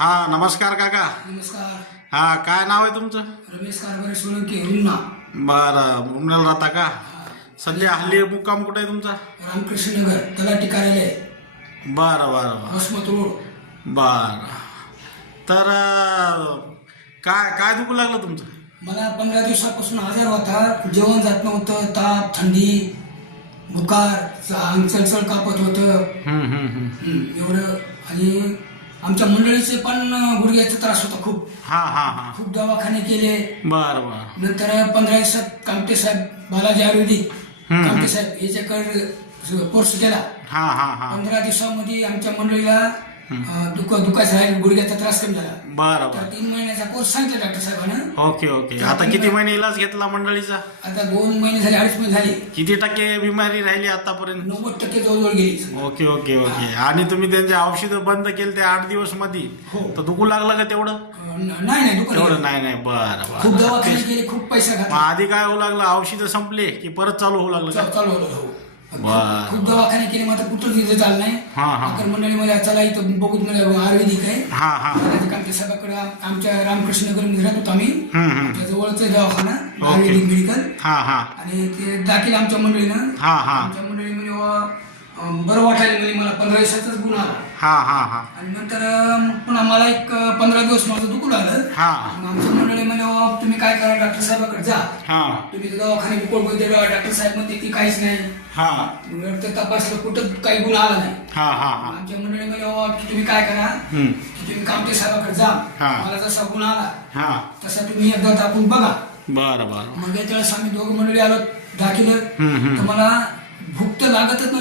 हा नमस्कार काका. नमस्कार. हा काय नाव आहे तुमचं? रमेश कारभारी सोळंकी रुमना. बरं रुमण्याला राहता का? सध्या हल्ली मुक्काम कुठे आहे तुमचा? रामकृष्ण नगर तलाठी कार्यालय बरं बरं बरं वसमत रोड. बरं. तर काय काय दुखू लागलं तुमचं? मला 15 दिवसापासून आजार होता. जेवण जात नव्हतं. ताप, थंडी, बुखार, अंग चळचळ कापत होतं. एवढं. आणि आमच्या मंडळीचे पण गुडघ्याचा त्रास होता खूप. हा हा हा खूप दवाखाने केले. बरं बरं नंतर 15 दिवसात कामटे साहेब बालाजी आयुर्वेदिक कामटे साहेब याच्याकडे कोर्स केला. हा हा हा 15 दिवसामध्ये आमच्या मंडळीला दुखायचा आहे, गुडघ्याचा त्रास कमी झाला. बरं तर बरं 3 महिन्याचा कोर्स सांगितला डॉक्टर साहेबांना. Okay okay. आता किती महिने इलाज घेतला मंडळीचा? आता 2 महिने झाले, 2.5 महिने झाले. किती टक्के बिमारी राहिली आतापर्यंत? 90% जवळजवळ गेली. Okay okay okay. आणि तुम्ही त्यांचे औषधं बंद केले ते 8 दिवस मध्ये, हो. तर दुखू लागलं का तेवढं? नाही तेवढं दुखलं. नाही नाही. बरं खूप बरं. दवाखाने केले, खूप पैसा मग घातला. आधी काय होऊ लागलं? औषधं संपले की परत चालू होऊ लागलं का? चालू होतं. हो. बरं. खूप दवाखाने केले, मात्र कुठंच इथं चाललं नाही. हा हा तर मंडळी मला चला इथं बघून मला आयुर्वेदिक आहे. हा हा कामटे साहेबाकडे आमच्या रामकृष्ण नगर राहत होतो आम्ही. हम्म. आमच्या जवळच दवाखाना आयुर्वेदिक मेडिकल. हा हा आणि ते दाखल आमच्या मंडळीनं. हा हा आमच्या मंडळी म्हणजे बरं वाटायला म्हणजे मला 15 दिवसाचाच गुण आला. हा हा हा आणि नंतर पुन्हा मला एक 15 दिवस माझं दुखू लागलं. हा मग आमच्या मंडळी म्हणे तुम्ही काय करा, डॉक्टर साहेबाकडे जा. हा तुम्ही दवाखाने बोलते, डॉक्टर साहेब म्हणते ती काहीच नाही. हा रक्त तपासलं, कुठं काही गुण आला नाही. हा हा हा आमच्या मंडळी म्हणे तुम्ही काय करा, की तुम्ही कामटे साहेबाकडे जा. हा. मला जसा गुण आला हा तसा तुम्ही एकदा टाकून बघा. बरं बरं. मग याच्या वेळेस आम्ही दोघं मंडळी आलो दाखल. तर मला भूक तर लागतच नव्हती.